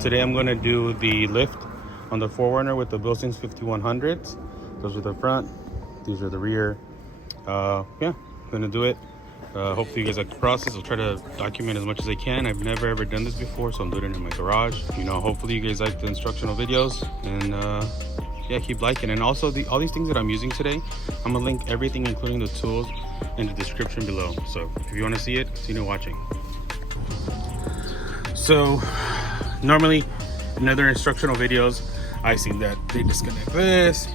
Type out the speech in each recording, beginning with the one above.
Today I'm going to do the lift on the 4runner with the Bilstein's 5100s. Those are the front, these are the rear. Yeah, I'm going to do it. Hopefully you guys like the process. I'll try to document as much as I can. I've never ever done this before, so I'm doing it in my garage. You know, hopefully you guys like the instructional videos, and yeah, keep liking. And also all these things that I'm using today, I'm gonna link everything including the tools in the description below. So if you want to see it, continue watching. So normally in other instructional videos, I see that they disconnect this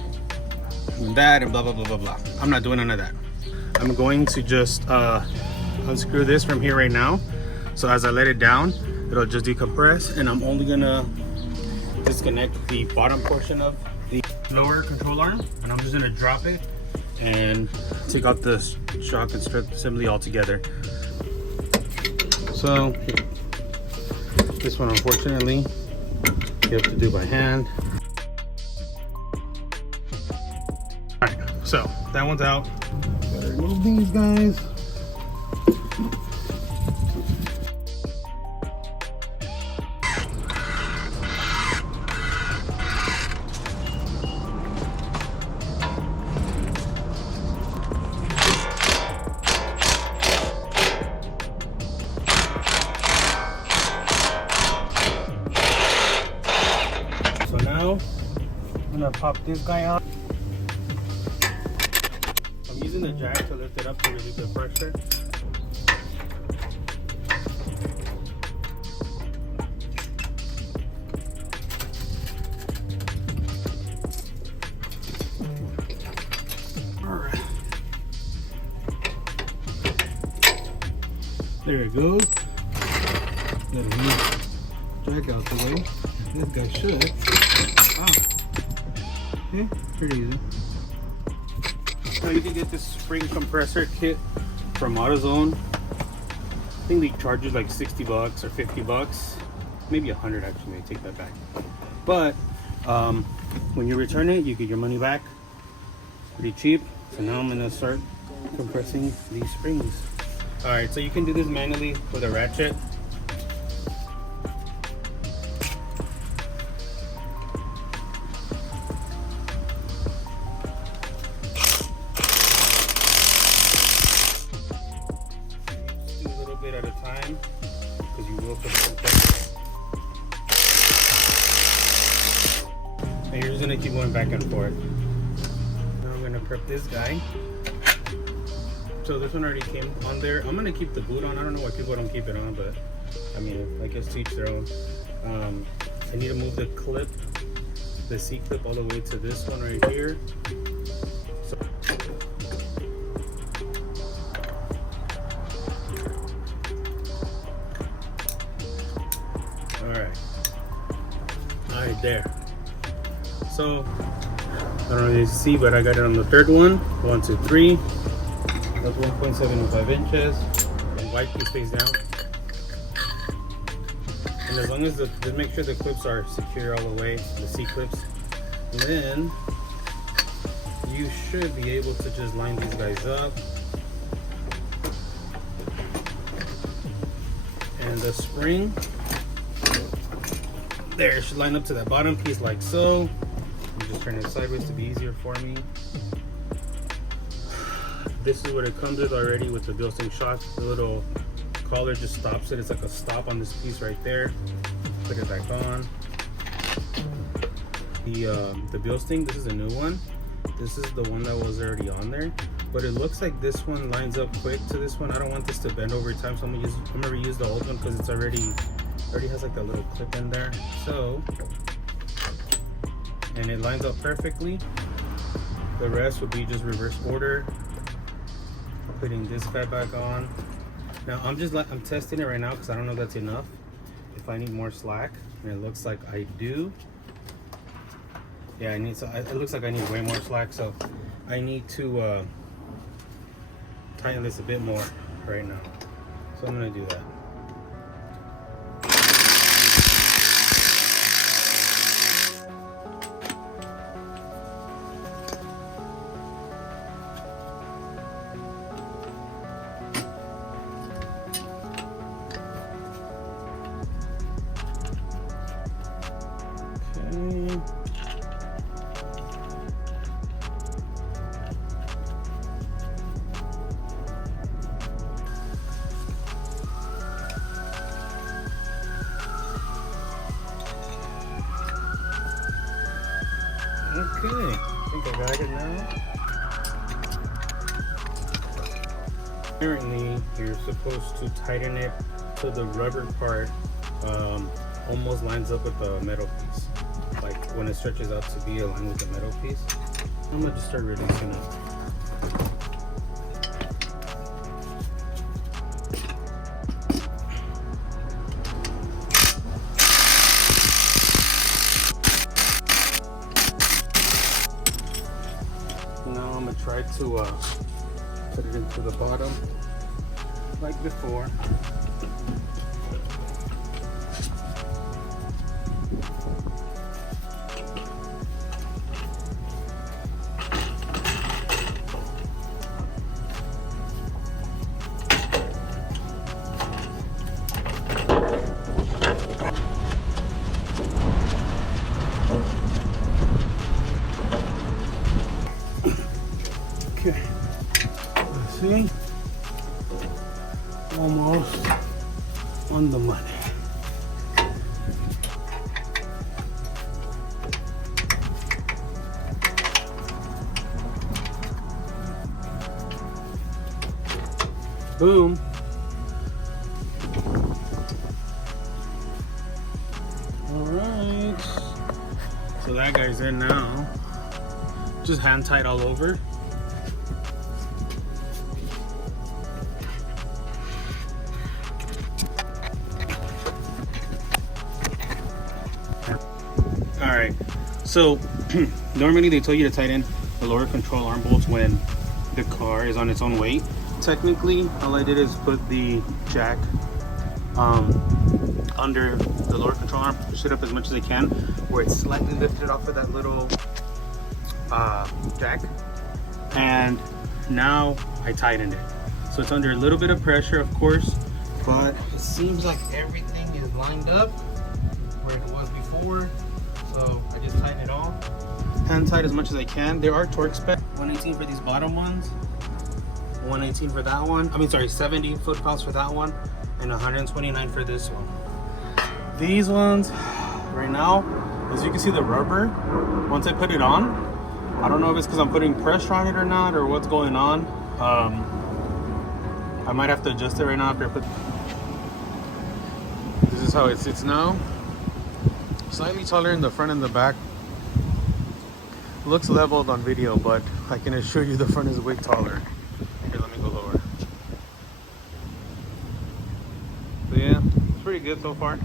and that and blah blah blah blah blah. I'm not doing none of that. I'm going to just unscrew this from here right now. So as I let it down, it'll just decompress, and I'm only gonna disconnect the bottom portion of the lower control arm, and I'm just gonna drop it and take out the shock and strut assembly altogether. So this one, unfortunately, you have to do by hand. All right, so that one's out. Gotta remove these guys. So now I'm gonna pop this guy out. I'm using the jack to lift it up to relieve the pressure. Alright. There it goes. Let it move. Jack out the way. This guy should. Okay, pretty easy. Now you can get this spring compressor kit from AutoZone. I think they charge you like 60 bucks or 50 bucks, maybe 100 actually. I take that back. But when you return it, you get your money back pretty cheap. So now I'm gonna start compressing these springs. All right, so you can do this manually with a ratchet. At a time, because you will put the compressor. And you're just gonna keep going back and forth. Now I'm gonna prep this guy. So this one already came on there. I'm gonna keep the boot on. I don't know why people don't keep it on, but I mean, I guess to each their own. I need to move the clip, the C clip, all the way to this one right here. So Alright, there. So I don't know if you see, but I got it on the third one. 1, 2, 3. That's 1.75 inches. And wipe this face down. And as long as just make sure the clips are secure all the way, the C clips, and then you should be able to just line these guys up. And the spring, there, it should line up to that bottom piece like so. I'm just turning it sideways to be easier for me. This is what it comes with already with the Bilstein shock. The little collar just stops it. It's like a stop on this piece right there. Put it back on. The Bilstein, this is a new one. This is the one that was already on there. But it looks like this one lines up quick to this one. I don't want this to bend over time, so I'm gonna reuse the old one because it's already has like a little clip in there. So, and it lines up perfectly. The rest would be just reverse order. Putting this guy back on. Now I'm testing it right now because I don't know if that's enough. If I need more slack, and it looks like I do. Yeah, it looks like I need way more slack, so I need to tighten this a bit more right now. So I'm gonna do that. I got it now. Apparently, you're supposed to tighten it so the rubber part almost lines up with the metal piece. Like when it stretches out to be aligned with the metal piece. I'm gonna just start releasing it. Now I'm gonna try to put it into the bottom like before. Okay, let's see. Almost on the money. Boom. All right. So that guy's in now. Just hand tight all over. All right, so normally they tell you to tighten the lower control arm bolts when the car is on its own weight. Technically, all I did is put the jack under the lower control arm, push it up as much as I can, where it's slightly lifted off of that little jack, and now I tightened it. So it's under a little bit of pressure, of course, but it seems like everything is lined up where it was before. So I just tighten it all. Hand tight as much as I can. There are torque specs. 118 for these bottom ones. 118 for that one. I mean, sorry, 70 foot-pounds for that one. And 129 for this one. These ones, right now, as you can see the rubber, once I put it on, I don't know if it's because I'm putting pressure on it or not, or what's going on. I might have to adjust it right now after I put. This is how it sits now. Slightly taller in the front and the back. Looks leveled on video, but I can assure you the front is way taller. Here, let me go lower. So yeah, it's pretty good so far.